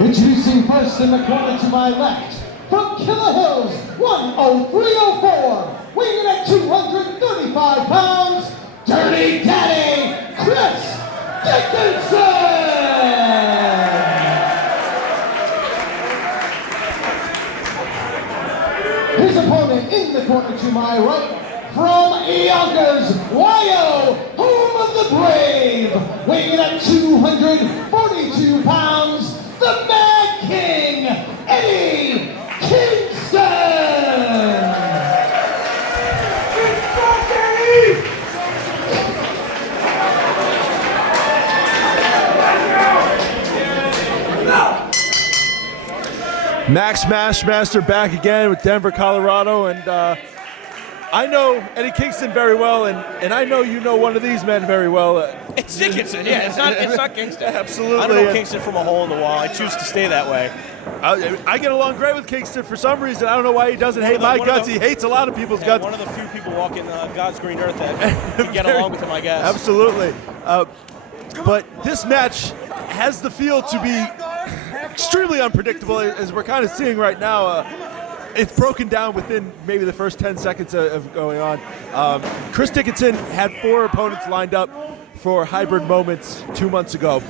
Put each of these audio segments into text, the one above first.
Introducing first in the corner to my left, from Killer Hills, 10304, weighing in at 235 pounds, Dirty Daddy, Chris Dickinson! His opponent in the corner to my right, from Yonkers, Ohio, home of the brave, weighing in at 242 pounds, the Mad King, Eddie Kingston! Max Smashmaster back again with Denver, Colorado, and I know Eddie Kingston very well, and I know you know one of these men very well. It's Dickinson, yeah. It's not Kingston. Absolutely. I don't know Kingston from a hole in the wall. I choose to stay that way. I get along great with Kingston for some reason. I don't know why he doesn't hate my guts. He hates a lot of people's guts. One of the few people walking God's green earth that can get along with him, I guess. Absolutely. But this match has the feel to be extremely unpredictable, as we're kind of seeing right now. It's broken down within maybe the first 10 seconds of going on. Chris Dickinson had 4 opponents lined up for hybrid moments 2 months ago,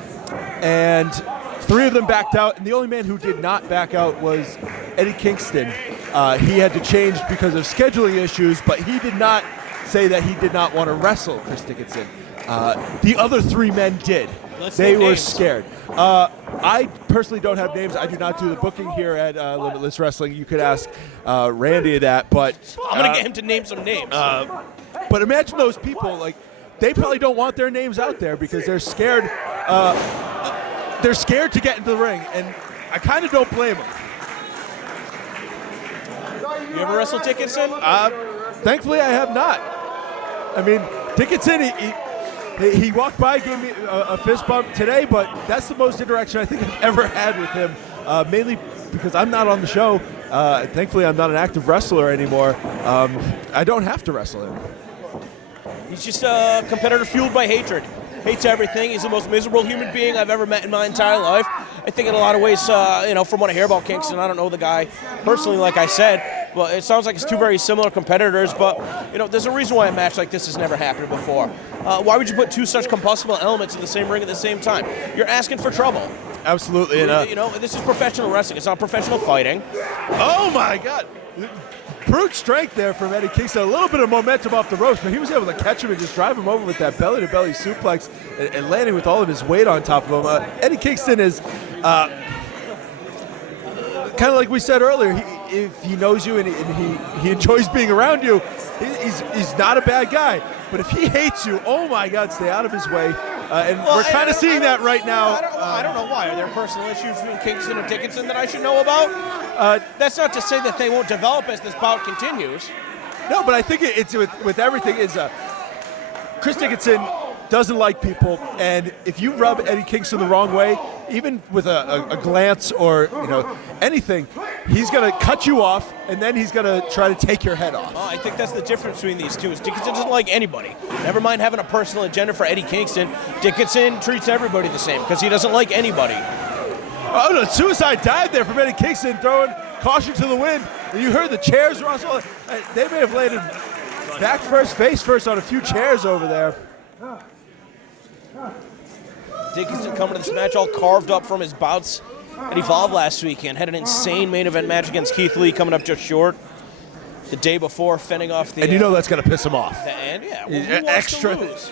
and 3 of them backed out, and the only man who did not back out was Eddie Kingston. He had to change because of scheduling issues, but he did not say that he did not want to wrestle Chris Dickinson. The other 3 men did. They were scared. I personally don't have names. I do not do the booking here at Limitless Wrestling. You could ask Randy that, but I'm gonna get him to name some names. But imagine those people, like, they probably don't want their names out there because they're scared. They're scared to get into the ring, and I kind of don't blame them. You ever wrestled Dickinson? Thankfully, I have not. I mean, Dickinson, he walked by, gave me a fist bump today, but that's the most interaction I think I've ever had with him, mainly because I'm not on the show. Thankfully, I'm not an active wrestler anymore. I don't have to wrestle him. He's just a competitor fueled by hatred. Hates everything. He's the most miserable human being I've ever met in my entire life. I think in a lot of ways, from what I hear about Kingston, I don't know the guy personally, like I said, but it sounds like it's 2 very similar competitors. But, there's a reason why a match like this has never happened before. Why would you put 2 such combustible elements in the same ring at the same time? You're asking for trouble. Absolutely. And, this is professional wrestling. It's not professional fighting. Oh, my God. Brute strength there from Eddie Kingston. A little bit of momentum off the ropes, but he was able to catch him and just drive him over with that belly-to-belly suplex and landing with all of his weight on top of him. Eddie Kingston is kind of like we said earlier. If he knows you and he enjoys being around you, he's not a bad guy. But if he hates you, oh my God, stay out of his way. We're kind of seeing that right now. I don't know why. Are there personal issues between Kingston and Dickinson that I should know about? That's not to say that they won't develop as this bout continues. No, but I think it's with everything is Chris Dickinson doesn't like people, and if you rub Eddie Kingston the wrong way, even with a glance or anything, he's gonna cut you off, and then he's gonna try to take your head off. I think that's the difference between these two. Is Dickinson doesn't like anybody. Never mind having a personal agenda for Eddie Kingston. Dickinson treats everybody the same because he doesn't like anybody. Oh, no, suicide dive there from Eddie Kingston, throwing caution to the wind. And you heard the chairs, Russell. They may have landed back first, face first on a few chairs over there. Dickinson coming to this match all carved up from his bouts at Evolve last weekend. Had an insane main event match against Keith Lee coming up just short. The day before, fending off the... And that's going to piss him off. And who wants to lose?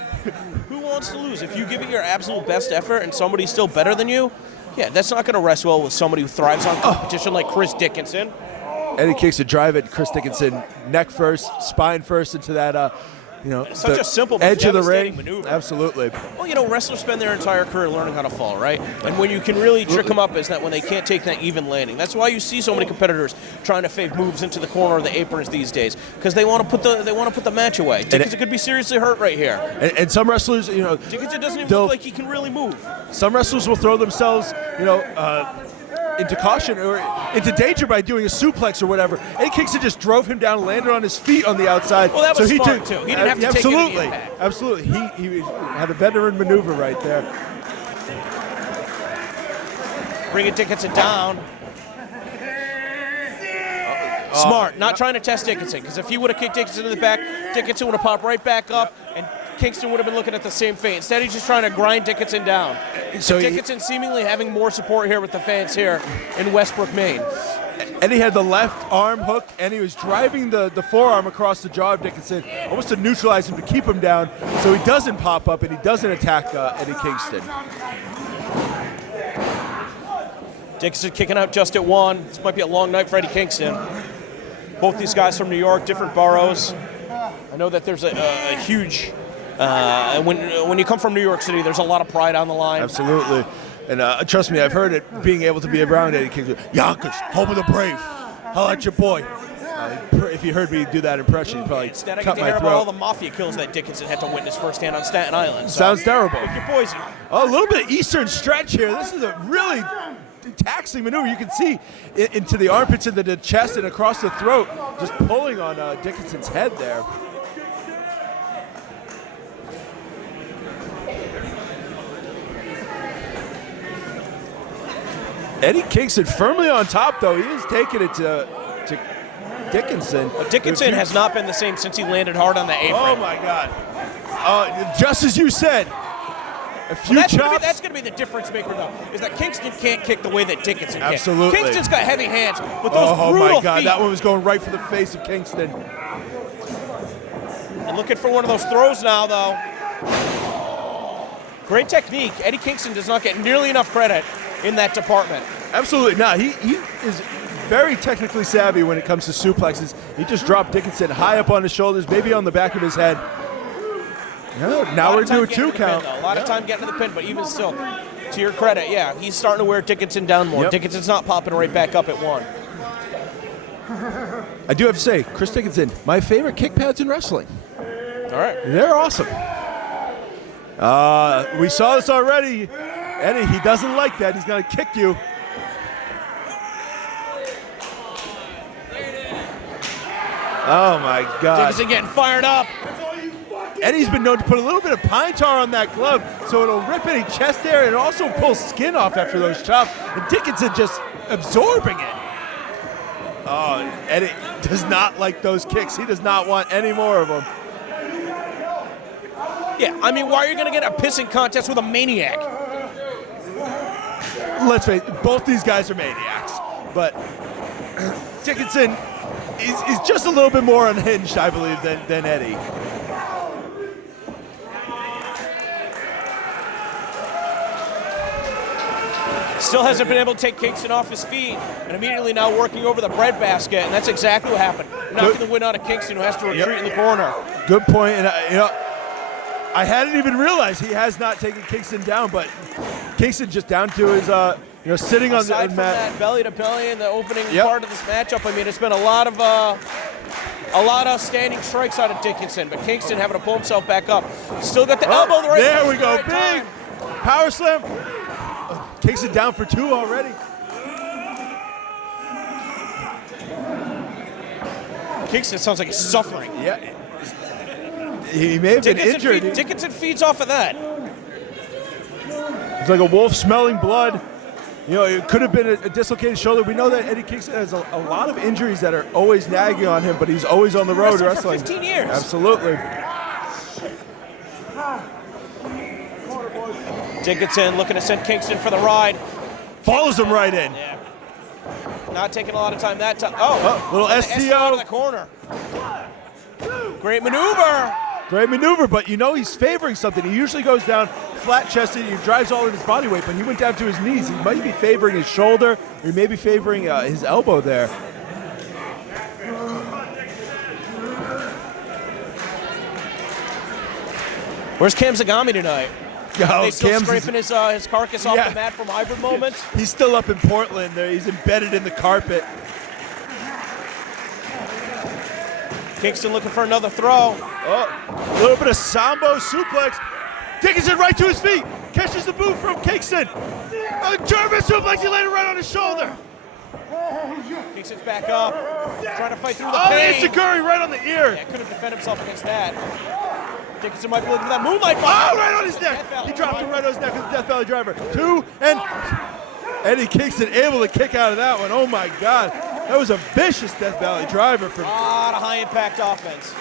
Who wants to lose? If you give it your absolute best effort and somebody's still better than you, that's not going to rest well with somebody who thrives on competition like Chris Dickinson. Eddie Kingston driving Chris Dickinson neck first, spine first into that... such a simple but edge of the ring maneuver. Absolutely. Well, wrestlers spend their entire career learning how to fall, right? And when you can really trick them up is that when they can't take that even landing. That's why you see so many competitors trying to fake moves into the corner of the aprons these days, because they want to put the match away. Dickinson could be seriously hurt right here. And some wrestlers, Dickinson doesn't even look like he can really move. Some wrestlers will throw themselves, into caution or into danger by doing a suplex or whatever. Eddie Kingston just drove him down and landed on his feet on the outside. Well, that was smart, too. He didn't have to take any impact. Absolutely. He had a veteran maneuver right there. bringing Dickinson down. Smart, not trying to test Dickinson, because if he would have kicked Dickinson in the back, Dickinson would have popped right back up, and Kingston would have been looking at the same fate. Instead, he's just trying to grind Dickinson down. So Dickinson seemingly having more support here with the fans here in Westbrook, Maine. And he had the left arm hook, and he was driving the forearm across the jaw of Dickinson, almost to neutralize him, to keep him down, so he doesn't pop up and he doesn't attack Eddie Kingston. Dickinson kicking out just at 1. This might be a long night for Eddie Kingston. Both these guys from New York, different boroughs. I know that there's a huge, when you come from New York City, there's a lot of pride on the line. Absolutely. And trust me, I've heard it, being able to be around Eddie Kingston. Yonkers, home of the brave. Holla at your boy. If you heard me do that impression, you'd probably Instead, I cut get to my hear throat. about all the mafia kills that Dickinson had to witness firsthand on Staten Island. So Sounds terrible. pick your poison. Oh, a little bit of Eastern stretch here. This is a really taxing maneuver. You can see into the armpits, into the chest, and across the throat, just pulling on Dickinson's head there. Eddie Kingston firmly on top, though. He is taking it to Dickinson. Dickinson has not been the same since he landed hard on the apron. Oh, my God. Just as you said, a few Well, chops. that's going to be the difference maker, though, is that Kingston can't kick the way that Dickinson can. Absolutely. Kingston's got heavy hands, but those Oh, brutal my God. feet. That one was going right for the face of Kingston. And looking for one of those throws now, though. Great technique. Eddie Kingston does not get nearly enough credit in that department. Absolutely not. He is very technically savvy when it comes to suplexes. He just dropped Dickinson high up on his shoulders, maybe on the back of his head. Yeah, now we're doing 2 count. A lot of time getting to the pin, but even still, to your credit, yeah, he's starting to wear Dickinson down more. Yep. Dickinson's not popping right back up at 1. I do have to say, Chris Dickinson, my favorite kick pads in wrestling. All right. They're awesome. We saw this already. Eddie, he doesn't like that. He's going to kick you. Oh, my God. Dickinson getting fired up. Eddie's been known to put a little bit of pine tar on that glove so it'll rip any chest hair and also pull skin off after those chops. And Dickinson just absorbing it. Oh, Eddie does not like those kicks. He does not want any more of them. Yeah, I mean, why are you going to get a pissing contest with a maniac? Let's face it, both these guys are maniacs. But Dickinson is just a little bit more unhinged, I believe, than Eddie. Still hasn't been able to take Kingston off his feet, and immediately now working over the breadbasket, and that's exactly what happened. Knocking the win out of Kingston, who has to retreat in the corner. Good point, and I hadn't even realized he has not taken Kingston down, but Kingston just down to his, sitting on the Aside from mat. that belly to belly in the opening part of this matchup, I mean, it's been a lot of standing strikes out of Dickinson, but Kingston having to pull himself back up. Still got the elbow the right There place we go, at the right big time. power slam. Kingston down for 2 already. Kingston sounds like he's suffering. Yeah. He may have been injured. Dickinson feeds off of that. It's like a wolf smelling blood. It could have been a dislocated shoulder. We know that Eddie Kingston has a lot of injuries that are always nagging on him, but he's always on the road wrestling. For 15 years. Absolutely. Dickinson looking to send Kingston for the ride. Follows him right in. Yeah. Not taking a lot of time that time. Little STO. out of the corner. Great maneuver. Great maneuver, but he's favoring something. He usually goes down flat-chested. He drives all in his body weight, but he went down to his knees. He might be favoring his shoulder, or he may be favoring his elbow there. Where's Cam Zagami tonight? Oh, They still Cam's scraping his carcass off the mat from hybrid moments? He's still up in Portland. There, he's embedded in the carpet. Kingston looking for another throw. Oh, a little bit of sambo suplex. Dickinson right to his feet. Catches the boot from Kingston. A German suplex. He laid it right on his shoulder. Kingston's back up. Trying to fight through the Oh, pain. Enziguri right on the ear. Yeah, couldn't defend himself against that. Dickinson might be looking for that moonlight Oh, bomb. right on his neck. He dropped him right on his neck with the Death Valley Driver. 2, and Eddie Kingston able to kick out of that one. Oh my God. That was a vicious Death Valley driver from. A lot of high impact offense.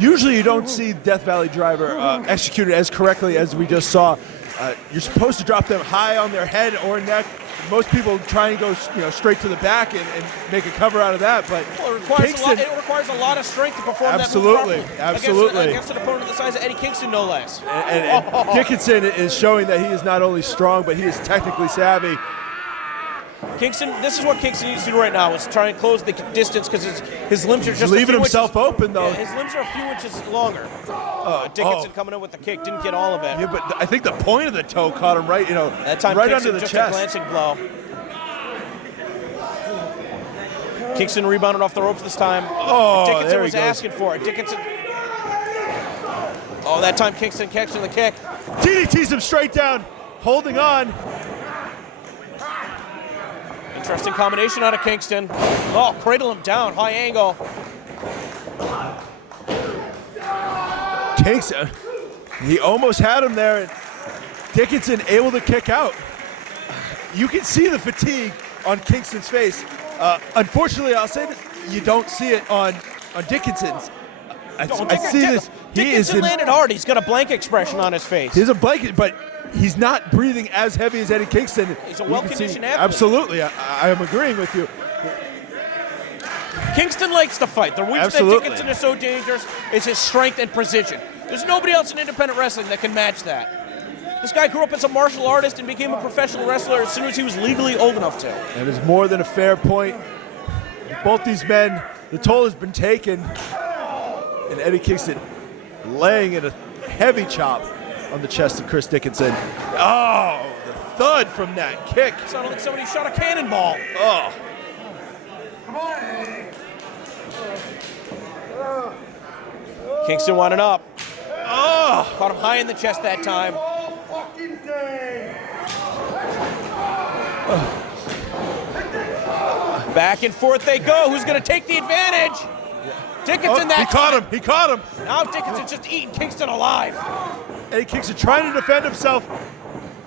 Usually you don't see Death Valley driver executed as correctly as we just saw. You're supposed to drop them high on their head or neck. Most people try and go, straight to the back and make a cover out of that, but well, it requires a lot of strength to perform that move absolutely against an opponent the size of Eddie Kingston, no less. And Dickinson is showing that he is not only strong, but he is technically savvy. Kingston, this is what Kingston needs to do right now, is try and close the distance because his limbs are just leaving himself open, though. Yeah, his limbs are a few inches longer. Dickinson coming in with the kick, didn't get all of it. Yeah, but I think the point of the toe caught him right, that time right Kingston under the just chest. A glancing blow. Kingston rebounded off the ropes this time. Dickinson was asking for it. Dickinson. Oh, that time Kingston catching the kick. DDTs him straight down, holding on. Interesting combination out of Kingston. Oh, cradle him down, high angle. Kingston, he almost had him there. And Dickinson able to kick out. You can see the fatigue on Kingston's face. Unfortunately, I'll say that you don't see it on Dickinson's. I see this. Dickinson landed hard. He's got a blank expression on his face. He's a blanket, but he's not breathing as heavy as Eddie Kingston. He's a well-conditioned athlete. Absolutely, I am agreeing with you. Kingston likes to fight. The reason that Dickinson is so dangerous is his strength and precision. There's nobody else in independent wrestling that can match that. This guy grew up as a martial artist and became a professional wrestler as soon as he was legally old enough to. And it's more than a fair point. Both these men, the toll has been taken. And Eddie Kingston laying in a heavy chop on the chest of Chris Dickinson. Oh, the thud from that kick. It sounded like somebody shot a cannonball. Oh. Kingston winding up. Oh. Caught him high in the chest that time. Back and forth they go. Who's going to take the advantage? Dickinson that time. He caught him. Now Dickinson's just eating Kingston alive. Eddie Kingston trying to defend himself.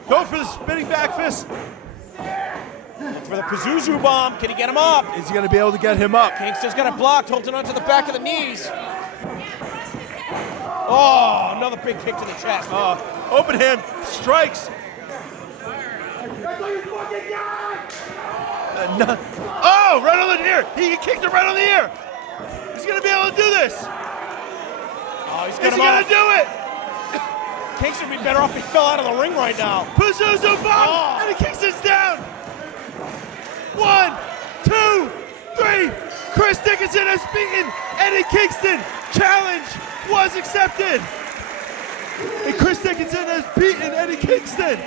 Go for the spinning back fist. Look for the Pazuzu bomb. Can he get him up? Is he going to be able to get him up? Kingston's got it blocked, holding onto the back of the knees. Oh, another big kick to the chest. Open hand strikes. Oh, right on the ear. He kicked him right on the ear. He's going to be able to do this. Oh, he's going to do it. Kingston would be better off if he fell out of the ring right now. Pazuzu bomb, and Kingston's down. 1, 2, 3. Chris Dickinson has beaten Eddie Kingston. Challenge was accepted. And Chris Dickinson has beaten Eddie Kingston.